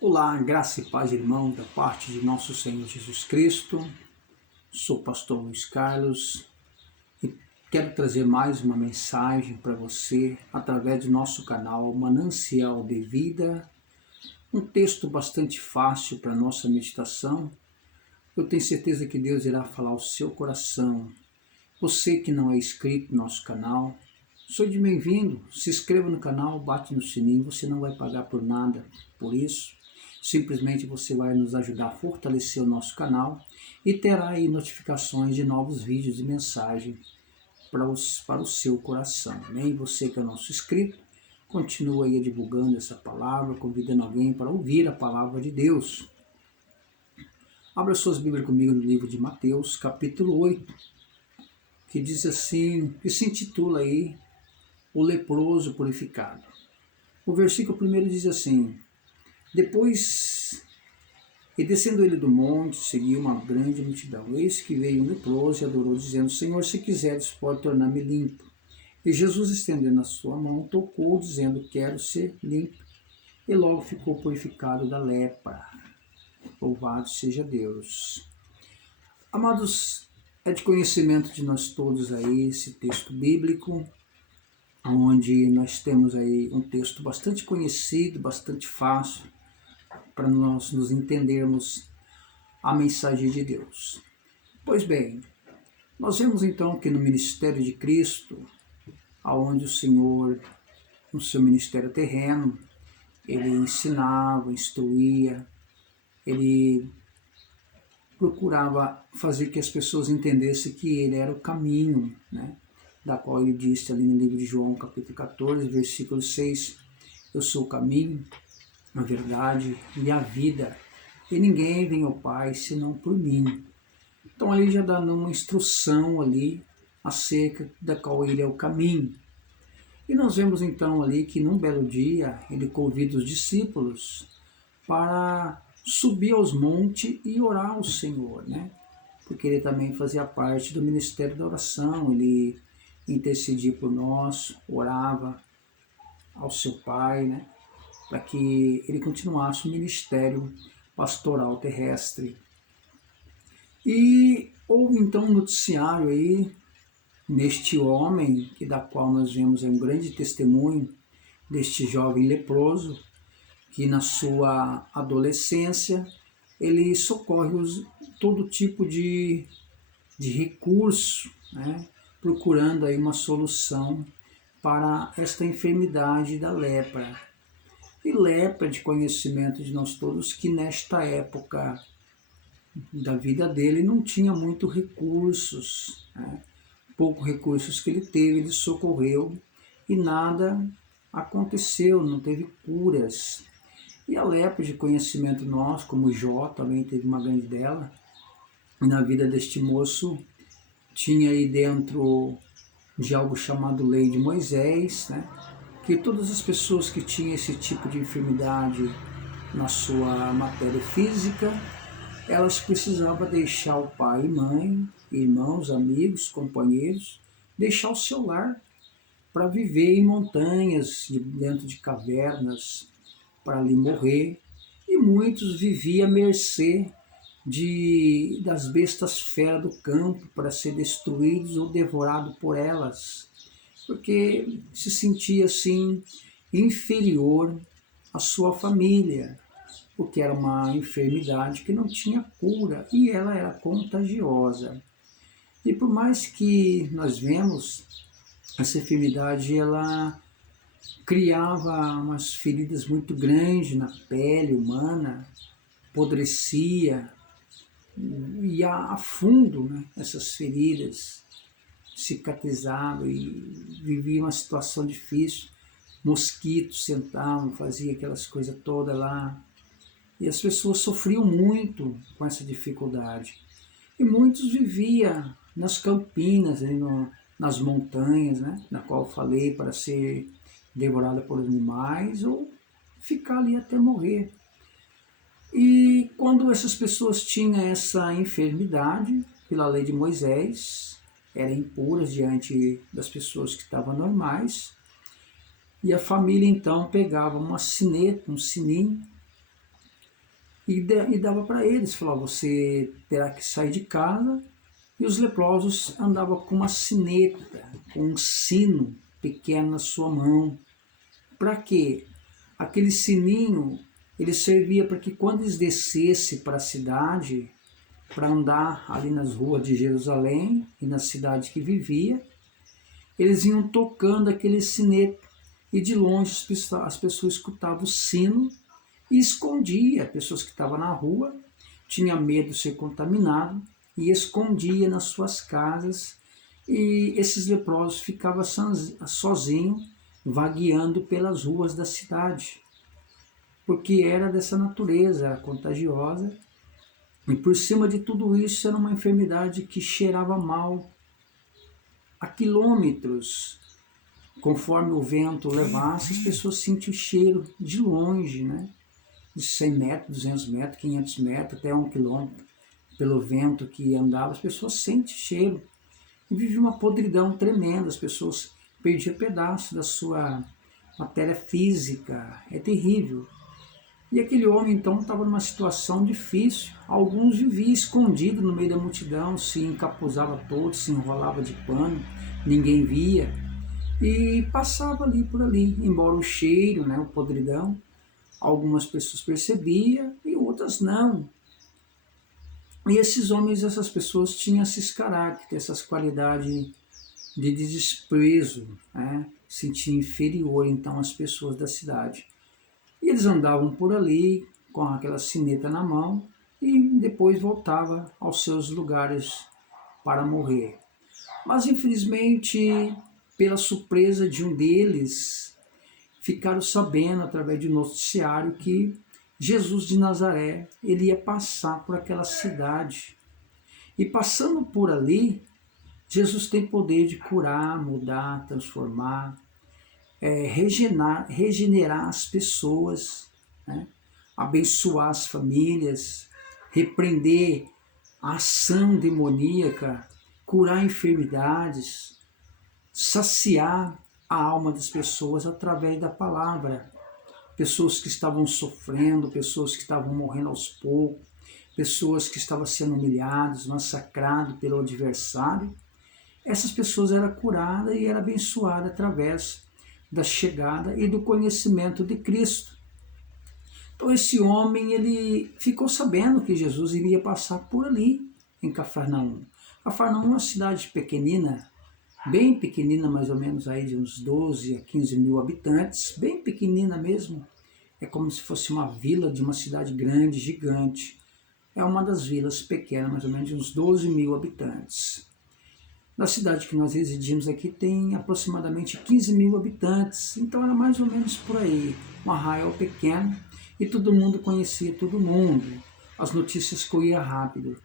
Olá, graça e paz, irmão, da parte de nosso Senhor Jesus Cristo. Sou o pastor Luiz Carlos e quero trazer mais uma mensagem para você através do nosso canal Manancial de Vida. Um texto bastante fácil para nossa meditação. Eu tenho certeza que Deus irá falar ao seu coração. Você que não é inscrito no nosso canal, seja bem-vindo. Se inscreva no canal, bate no sininho, você não vai pagar por nada por isso. Simplesmente você vai nos ajudar a fortalecer o nosso canal e terá aí notificações de novos vídeos e mensagens para o seu coração. Nem você que é nosso inscrito, continua aí divulgando essa palavra, convidando alguém para ouvir a palavra de Deus. Abra suas Bíblias comigo no livro de Mateus, capítulo 8, que diz assim, que se intitula aí O Leproso Purificado. O versículo primeiro diz assim: Depois, e descendo ele do monte, seguiu uma grande multidão. Eis que veio um leproso e adorou, dizendo: Senhor, se quiseres, pode tornar-me limpo. E Jesus, estendendo a sua mão, tocou, dizendo: Quero ser limpo. E logo ficou purificado da lepra. Louvado seja Deus. Amados, é de conhecimento de nós todos aí esse texto bíblico, onde nós temos aí um texto bastante conhecido, bastante fácil, para nós nos entendermos a mensagem de Deus. Pois bem, nós vemos então que no ministério de Cristo, aonde o Senhor, no seu ministério terreno, ele ensinava, instruía, ele procurava fazer que as pessoas entendessem que ele era o caminho, né? Da qual ele disse ali no livro de João, capítulo 14, versículo 6, eu sou o caminho, a verdade e a vida, e ninguém vem ao Pai senão por mim. Então ali já dá uma instrução ali acerca da qual ele é o caminho. E nós vemos então ali que num belo dia ele convida os discípulos para subir aos montes e orar ao Senhor, né? Porque ele também fazia parte do ministério da oração, ele intercedia por nós, orava ao seu Pai, né? Para que ele continuasse o ministério pastoral terrestre. E houve então um noticiário aí neste homem, e da qual nós vemos um grande testemunho deste jovem leproso, que na sua adolescência ele socorre todo tipo de recurso, né, procurando aí uma solução para esta enfermidade da lepra. E lepra, de conhecimento de nós todos, que nesta época da vida dele não tinha muito recursos, né? Poucos recursos que ele teve, ele socorreu e nada aconteceu, não teve curas. E a lepra, de conhecimento nosso, como Jó também teve uma grande dela, e na vida deste moço tinha aí dentro de algo chamado Lei de Moisés, né? Que todas as pessoas que tinham esse tipo de enfermidade na sua matéria física, elas precisavam deixar o pai e mãe, irmãos, amigos, companheiros, deixar o seu lar para viver em montanhas, dentro de cavernas, para ali morrer. E muitos viviam à mercê das bestas feras do campo para ser destruídos ou devorados por elas, porque se sentia assim inferior à sua família, porque era uma enfermidade que não tinha cura e ela era contagiosa. E por mais que nós vemos, essa enfermidade ela criava umas feridas muito grandes na pele humana, apodrecia, ia a fundo, né, essas feridas, cicatrizava e vivia uma situação difícil. Mosquitos sentavam, faziam aquelas coisas todas lá. E as pessoas sofriam muito com essa dificuldade. E muitos viviam nas campinas, nas montanhas, né, na qual eu falei, para ser devorada por animais ou ficar ali até morrer. E quando essas pessoas tinham essa enfermidade, pela lei de Moisés, eram impuras diante das pessoas que estavam normais, e a família então pegava uma sineta, um sininho, e dava para eles, falava, você terá que sair de casa. E os leprosos andavam com uma sineta, com um sino pequeno na sua mão. Para quê? Aquele sininho, ele servia para que quando eles descessem para a cidade, para andar ali nas ruas de Jerusalém e na cidade que vivia, eles iam tocando aquele sinete e de longe as pessoas escutavam o sino e escondia. Pessoas que estavam na rua tinham medo de ser contaminado e escondia nas suas casas, e esses leprosos ficavam sozinhos, vagueando pelas ruas da cidade, porque era dessa natureza, era contagiosa, e por cima de tudo isso era uma enfermidade que cheirava mal a quilômetros. Conforme o vento levasse, as pessoas sentiam o cheiro de longe, né? De 100 metros, 200 metros, 500 metros, até 1 quilômetro. Pelo vento que andava, as pessoas sentem cheiro. E vivia uma podridão tremenda, as pessoas perdiam pedaços da sua matéria física. É terrível. E aquele homem, então, estava numa situação difícil. Alguns viviam escondidos no meio da multidão, se encapuzava todo, se enrolava de pano, ninguém via. E passava ali por ali, embora o cheiro, né, o podridão, algumas pessoas percebiam e outras não. E esses homens, essas pessoas tinham esses caracteres, essas qualidades de desprezo, né? Sentia inferior então às pessoas da cidade. E eles andavam por ali com aquela sineta na mão e depois voltavam aos seus lugares para morrer. Mas infelizmente, pela surpresa de um deles, ficaram sabendo através de um noticiário que Jesus de Nazaré, ele ia passar por aquela cidade. E passando por ali, Jesus tem poder de curar, mudar, transformar, regenerar as pessoas, né? Abençoar as famílias, repreender a ação demoníaca, curar enfermidades, saciar a alma das pessoas através da palavra. Pessoas que estavam sofrendo, pessoas que estavam morrendo aos poucos, pessoas que estavam sendo humilhadas, massacradas pelo adversário. Essas pessoas eram curadas e eram abençoadas através da chegada e do conhecimento de Cristo. Então esse homem, ele ficou sabendo que Jesus iria passar por ali, em Cafarnaum. Cafarnaum é uma cidade pequenina, bem pequenina, mais ou menos aí de uns 12 a 15 mil habitantes, bem pequenina mesmo. É como se fosse uma vila de uma cidade grande, gigante. É uma das vilas pequenas, mais ou menos de uns 12 mil habitantes. Na cidade que nós residimos aqui tem aproximadamente 15 mil habitantes, então era mais ou menos por aí, um arraial pequeno, e todo mundo conhecia todo mundo, as notícias corriam rápido.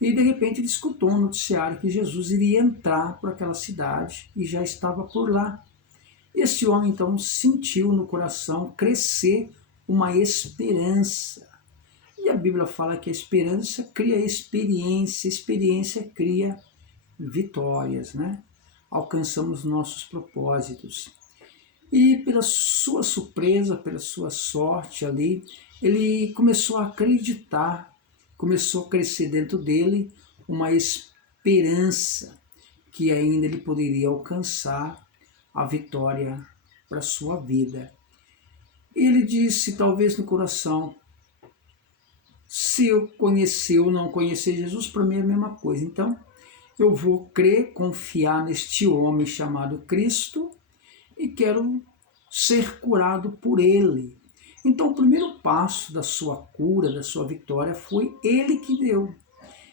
E de repente ele escutou um noticiário que Jesus iria entrar por aquela cidade e já estava por lá. Este homem então sentiu no coração crescer uma esperança. E a Bíblia fala que a esperança cria experiência, experiência cria vitórias, né? Alcançamos nossos propósitos. E pela sua surpresa, pela sua sorte ali, ele começou a acreditar, começou a crescer dentro dele uma esperança que ainda ele poderia alcançar a vitória para a sua vida. Ele disse, talvez no coração, se eu conhecer ou não conhecer Jesus, para mim é a mesma coisa. Então, eu vou crer, confiar neste homem chamado Cristo e quero ser curado por ele. Então, o primeiro passo da sua cura, da sua vitória, foi ele que deu.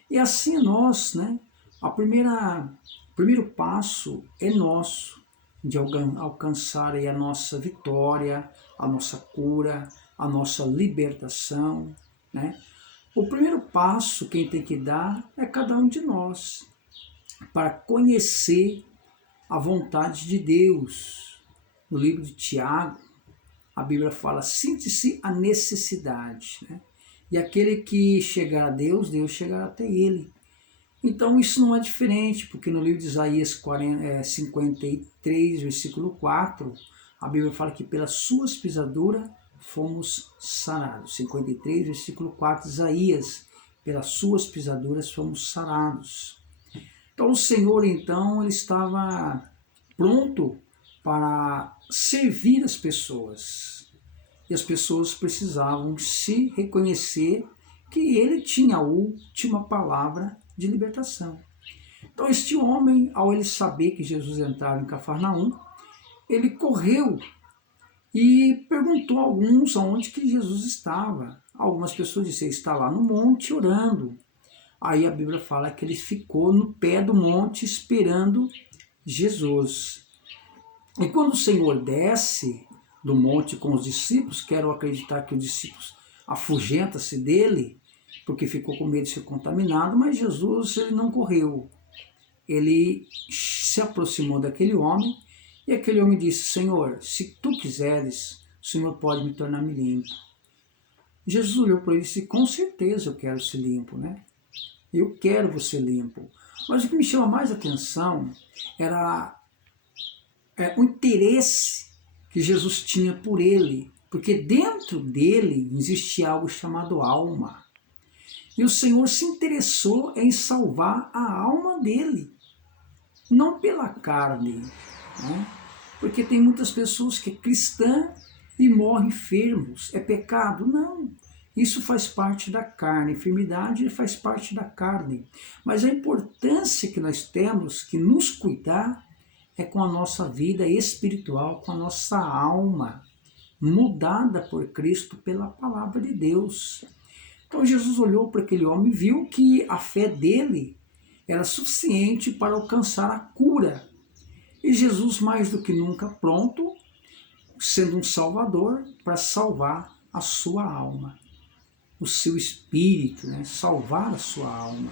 E assim nós, né? O primeiro passo é nosso, de alcançar aí a nossa vitória, a nossa cura, a nossa libertação, né? O primeiro passo quem tem que dar é cada um de nós, para conhecer a vontade de Deus. No livro de Tiago, a Bíblia fala, sente-se a necessidade, né? E aquele que chegar a Deus, Deus chegará até ele. Então isso não é diferente, porque no livro de Isaías 53, versículo 4, a Bíblia fala que pelas suas pisaduras fomos sarados. 53, versículo 4, Isaías, pelas suas pisaduras fomos sarados. Então o Senhor, então, ele estava pronto para servir as pessoas. E as pessoas precisavam se reconhecer que ele tinha a última palavra de libertação. Então este homem, ao ele saber que Jesus entrava em Cafarnaum, ele correu e perguntou a alguns aonde que Jesus estava. Algumas pessoas disseram, ele está lá no monte orando. Aí a Bíblia fala que ele ficou no pé do monte esperando Jesus. E quando o Senhor desce do monte com os discípulos, quero acreditar que os discípulos afugentam-se dele, porque ficou com medo de ser contaminado, mas Jesus ele não correu. Ele se aproximou daquele homem e aquele homem disse, Senhor, se tu quiseres, o Senhor pode me tornar-me limpo. Jesus olhou para ele e disse, com certeza eu quero ser limpo, né? Eu quero você limpo. Mas o que me chama mais atenção era o interesse que Jesus tinha por ele, porque dentro dele existia algo chamado alma. E o Senhor se interessou em salvar a alma dele, não pela carne, né? Porque tem muitas pessoas que é cristã e morrem enfermos. É pecado? Não. Isso faz parte da carne. A enfermidade faz parte da carne. Mas a importância que nós temos que nos cuidar é com a nossa vida espiritual, com a nossa alma, mudada por Cristo pela palavra de Deus. Então Jesus olhou para aquele homem e viu que a fé dele era suficiente para alcançar a cura. E Jesus, mais do que nunca pronto, sendo um salvador, para salvar a sua alma, o seu espírito, né? Salvar a sua alma,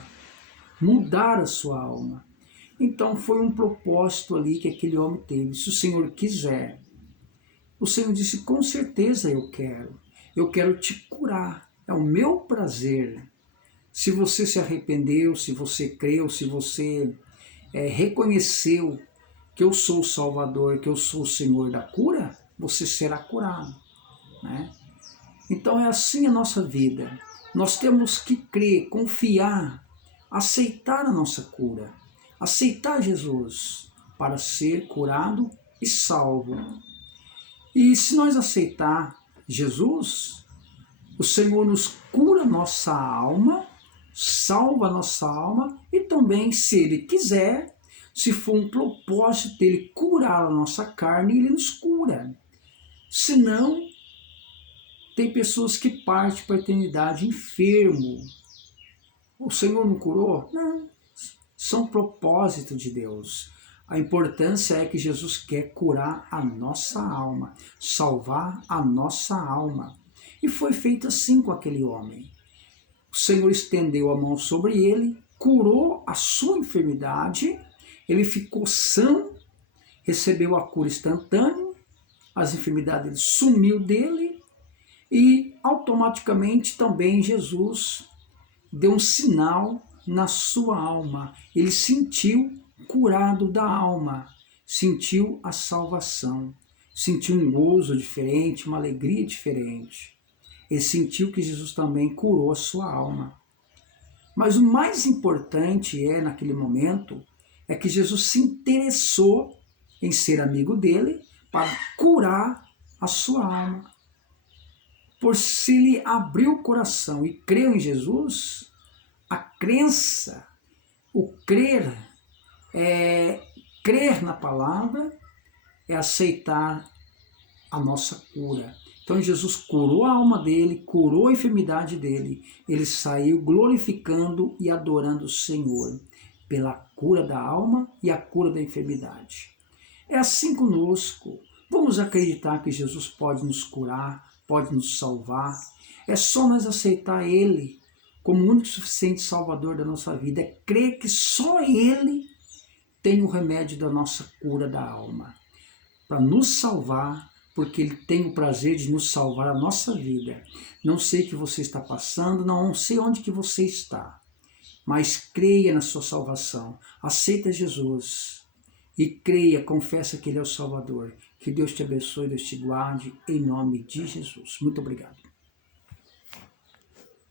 mudar a sua alma. Então foi um propósito ali que aquele homem teve. Se o Senhor quiser, o Senhor disse, com certeza eu quero te curar, é o meu prazer. Se você se arrependeu, se você creu, se você reconheceu que eu sou o Salvador, que eu sou o Senhor da cura, você será curado, né? Então é assim a nossa vida. Nós temos que crer, confiar, aceitar a nossa cura, aceitar Jesus para ser curado e salvo. E se nós aceitar Jesus, o Senhor nos cura nossa alma, salva nossa alma e também, se Ele quiser, se for um propósito dele curar a nossa carne, Ele nos cura. Senão, tem pessoas que partem para a eternidade enfermo. O Senhor não curou? Não. São propósito de Deus. A importância é que Jesus quer curar a nossa alma, salvar a nossa alma. E foi feito assim com aquele homem. O Senhor estendeu a mão sobre ele, curou a sua enfermidade, ele ficou são, recebeu a cura instantânea, as enfermidades dele sumiu dele e automaticamente também Jesus deu um sinal na sua alma. Ele sentiu curado da alma, sentiu a salvação, sentiu um gozo diferente, uma alegria diferente. Ele sentiu que Jesus também curou a sua alma. Mas o mais importante naquele momento, é que Jesus se interessou em ser amigo dele para curar a sua alma. Por se ele abriu o coração e creu em Jesus, a crença, o crer, crer na palavra, é aceitar a nossa cura. Então Jesus curou a alma dele, curou a enfermidade dele, ele saiu glorificando e adorando o Senhor pela cura da alma e a cura da enfermidade. É assim conosco. Vamos acreditar que Jesus pode nos curar, pode nos salvar. É só nós aceitar Ele como o único e suficiente Salvador da nossa vida. É crer que só Ele tem o remédio da nossa cura da alma, para nos salvar, porque Ele tem o prazer de nos salvar a nossa vida. Não sei o que você está passando, não sei onde que você está, mas creia na sua salvação, aceita Jesus e creia, confessa que Ele é o Salvador, Que Deus te abençoe, Deus te guarde, em nome de Jesus. Muito obrigado.